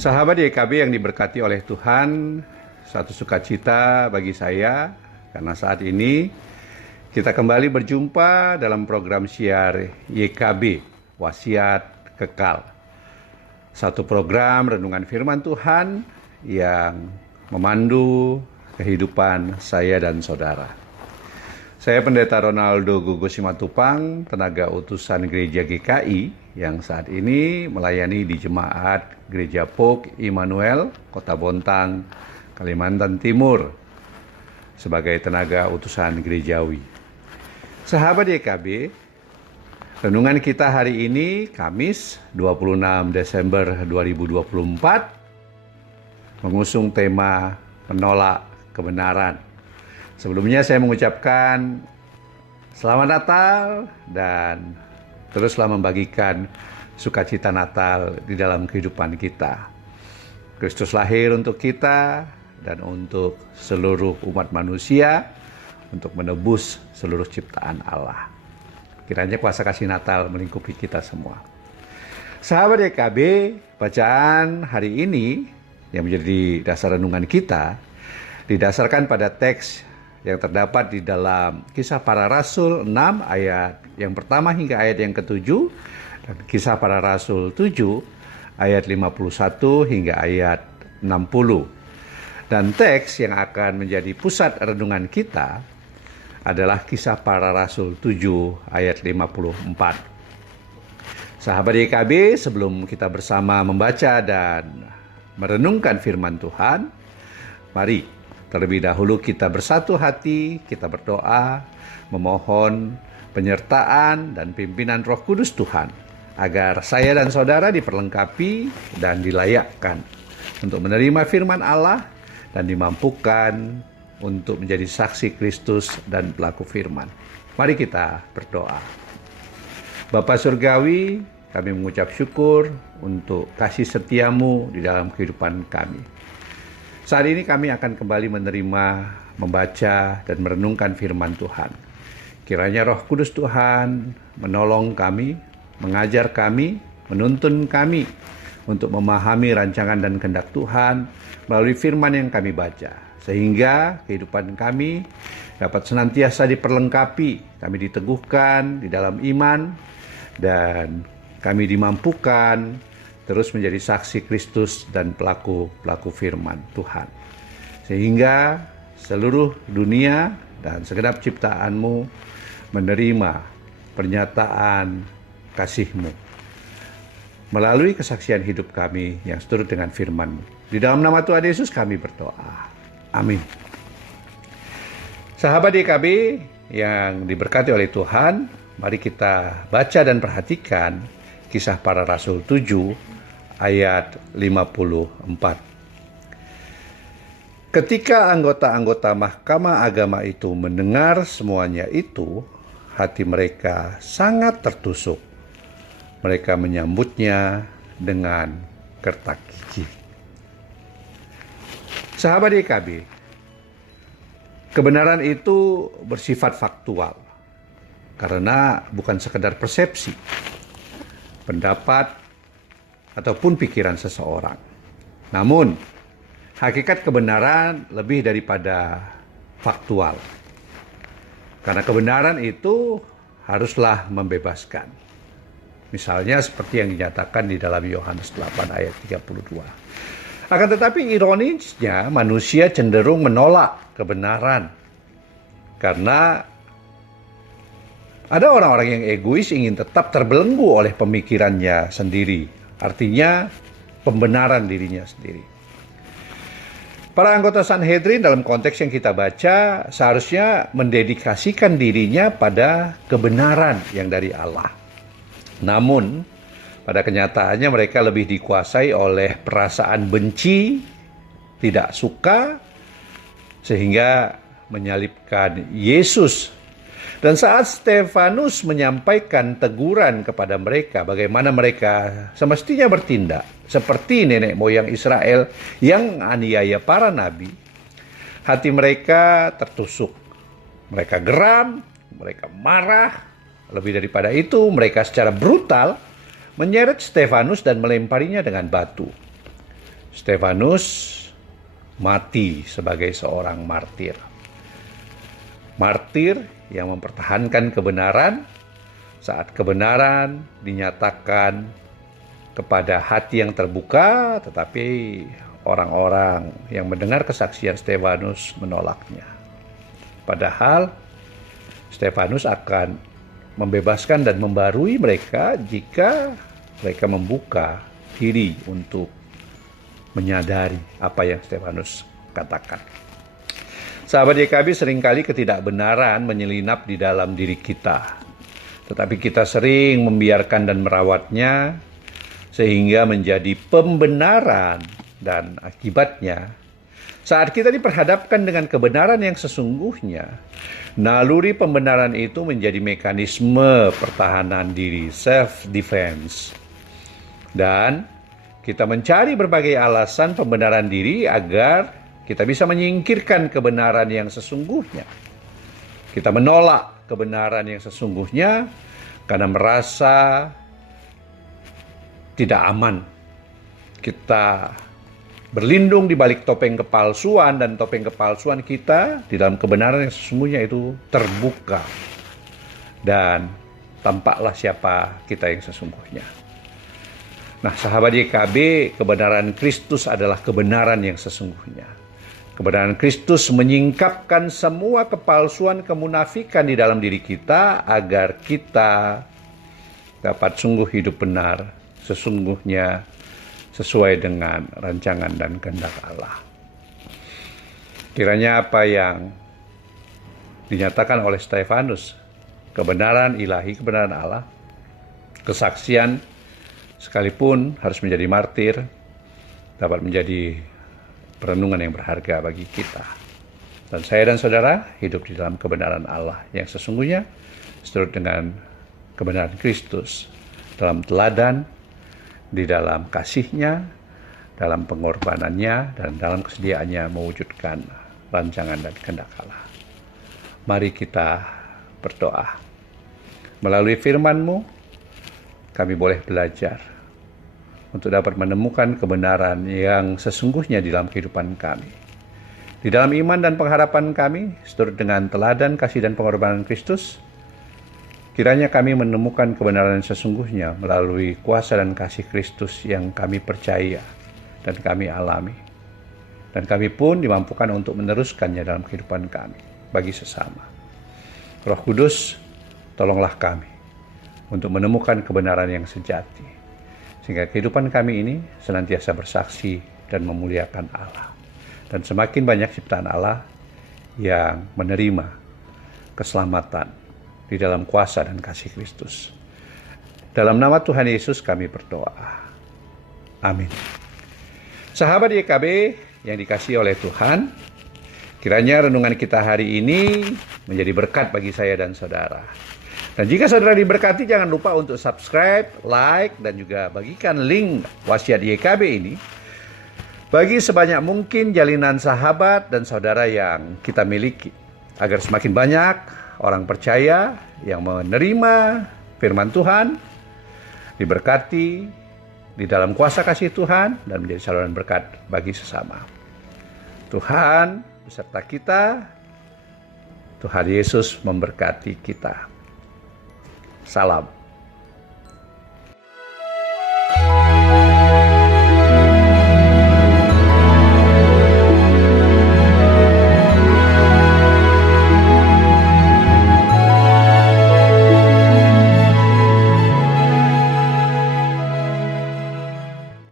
Sahabat YKB yang diberkati oleh Tuhan, satu sukacita bagi saya karena saat ini kita kembali berjumpa dalam program siar YKB, Wasiat Kekal. Satu program renungan firman Tuhan yang memandu kehidupan saya dan saudara. Saya Pendeta Ronaldo Gugo Simatupang, tenaga utusan Gereja GKI yang saat ini melayani di Jemaat Gereja Pok Immanuel, Kota Bontang, Kalimantan Timur, sebagai tenaga utusan gerejawi. Sahabat YKB, renungan kita hari ini, Kamis 26 Desember 2024, mengusung tema menolak kebenaran. Sebelumnya saya mengucapkan selamat Natal dan teruslah membagikan sukacita Natal di dalam kehidupan kita. Kristus lahir untuk kita dan untuk seluruh umat manusia, untuk menebus seluruh ciptaan Allah. Kiranya kuasa kasih Natal melingkupi kita semua. Sahabat YKB, bacaan hari ini yang menjadi dasar renungan kita didasarkan pada teks yang terdapat di dalam Kisah Para Rasul 6 ayat yang pertama hingga ayat yang ke-7 dan Kisah Para Rasul 7 ayat 51 hingga ayat 60. Dan teks yang akan menjadi pusat renungan kita adalah Kisah Para Rasul 7 ayat 54. Sahabat YKB, sebelum kita bersama membaca dan merenungkan firman Tuhan, mari terlebih dahulu kita bersatu hati, kita berdoa, memohon penyertaan dan pimpinan Roh Kudus Tuhan, agar saya dan saudara diperlengkapi dan dilayakkan untuk menerima firman Allah dan dimampukan untuk menjadi saksi Kristus dan pelaku firman. Mari kita berdoa. Bapa Surgawi, kami mengucap syukur untuk kasih setiamu di dalam kehidupan kami. Saat ini kami akan kembali menerima, membaca, dan merenungkan firman Tuhan. Kiranya Roh Kudus Tuhan menolong kami, mengajar kami, menuntun kami untuk memahami rancangan dan kehendak Tuhan melalui firman yang kami baca. Sehingga kehidupan kami dapat senantiasa diperlengkapi, kami diteguhkan di dalam iman, dan kami dimampukan terus menjadi saksi Kristus dan pelaku firman Tuhan. Sehingga seluruh dunia dan segenap ciptaan-Mu menerima pernyataan kasih-Mu melalui kesaksian hidup kami yang seturut dengan firman-Mu. Di dalam nama Tuhan Yesus kami berdoa. Amin. Sahabat YKB yang diberkati oleh Tuhan, mari kita baca dan perhatikan Kisah Para Rasul 7 ayat 54. Ketika anggota-anggota Mahkamah Agama itu mendengar semuanya itu, hati mereka sangat tertusuk. Mereka menyambutnya dengan gertak gigi. Sahabat YKB, kebenaran itu bersifat faktual karena bukan sekedar persepsi, pendapat, ataupun pikiran seseorang. Namun, hakikat kebenaran lebih daripada faktual. Karena kebenaran itu haruslah membebaskan. Misalnya seperti yang dinyatakan di dalam Yohanes 8 ayat 32. Akan tetapi ironisnya manusia cenderung menolak kebenaran. Karena ada orang-orang yang egois ingin tetap terbelenggu oleh pemikirannya sendiri. Artinya pembenaran dirinya sendiri. Para anggota Sanhedrin dalam konteks yang kita baca seharusnya mendedikasikan dirinya pada kebenaran yang dari Allah. Namun pada kenyataannya mereka lebih dikuasai oleh perasaan benci, tidak suka, sehingga menyalibkan Yesus. Dan saat Stefanus menyampaikan teguran kepada mereka, bagaimana mereka semestinya bertindak seperti nenek moyang Israel yang aniaya para nabi, hati mereka tertusuk. Mereka geram, mereka marah. Lebih daripada itu, mereka secara brutal menyeret Stefanus dan melemparinya dengan batu. Stefanus mati sebagai seorang martir. Martir yang mempertahankan kebenaran saat kebenaran dinyatakan kepada hati yang terbuka, tetapi orang-orang yang mendengar kesaksian Stefanus menolaknya. Padahal Stefanus akan membebaskan dan membarui mereka jika mereka membuka diri untuk menyadari apa yang Stefanus katakan. Sahabat YKB, seringkali ketidakbenaran menyelinap di dalam diri kita. Tetapi kita sering membiarkan dan merawatnya sehingga menjadi pembenaran, dan akibatnya saat kita diperhadapkan dengan kebenaran yang sesungguhnya, naluri pembenaran itu menjadi mekanisme pertahanan diri, self-defense. Dan kita mencari berbagai alasan pembenaran diri agar kita bisa menyingkirkan kebenaran yang sesungguhnya. Kita menolak kebenaran yang sesungguhnya karena merasa tidak aman. Kita berlindung di balik topeng kepalsuan, dan topeng kepalsuan kita di dalam kebenaran yang sesungguhnya itu terbuka. Dan tampaklah siapa kita yang sesungguhnya. Nah, sahabat YKB, kebenaran Kristus adalah kebenaran yang sesungguhnya. Kebenaran Kristus menyingkapkan semua kepalsuan, kemunafikan di dalam diri kita agar kita dapat sungguh hidup benar, sesungguhnya sesuai dengan rancangan dan kehendak Allah. Kiranya apa yang dinyatakan oleh Stefanus, kebenaran ilahi, kebenaran Allah, kesaksian sekalipun harus menjadi martir, dapat menjadi perenungan yang berharga bagi kita. Dan saya dan saudara hidup di dalam kebenaran Allah yang sesungguhnya, seturut dengan kebenaran Kristus, dalam teladan, di dalam kasih-Nya, dalam pengorbanannya, dan dalam kesediaannya mewujudkan rancangan dan kehendak Allah. Mari kita berdoa. Melalui firman-Mu, kami boleh belajar untuk dapat menemukan kebenaran yang sesungguhnya di dalam kehidupan kami. Di dalam iman dan pengharapan kami, seturut dengan teladan, kasih, dan pengorbanan Kristus, kiranya kami menemukan kebenaran yang sesungguhnya melalui kuasa dan kasih Kristus yang kami percaya dan kami alami. Dan kami pun dimampukan untuk meneruskannya dalam kehidupan kami bagi sesama. Roh Kudus, tolonglah kami untuk menemukan kebenaran yang sejati, sehingga kehidupan kami ini senantiasa bersaksi dan memuliakan Allah. Dan semakin banyak ciptaan Allah yang menerima keselamatan di dalam kuasa dan kasih Kristus. Dalam nama Tuhan Yesus kami berdoa. Amin. Sahabat YKB yang dikasihi oleh Tuhan, kiranya renungan kita hari ini menjadi berkat bagi saya dan saudara. Dan jika saudara diberkati, jangan lupa untuk subscribe, like, dan juga bagikan link wasiat YKB ini bagi sebanyak mungkin jalinan sahabat dan saudara yang kita miliki, agar semakin banyak orang percaya yang menerima firman Tuhan, diberkati di dalam kuasa kasih Tuhan, dan menjadi saluran berkat bagi sesama. Tuhan beserta kita. Tuhan Yesus memberkati kita. Salam.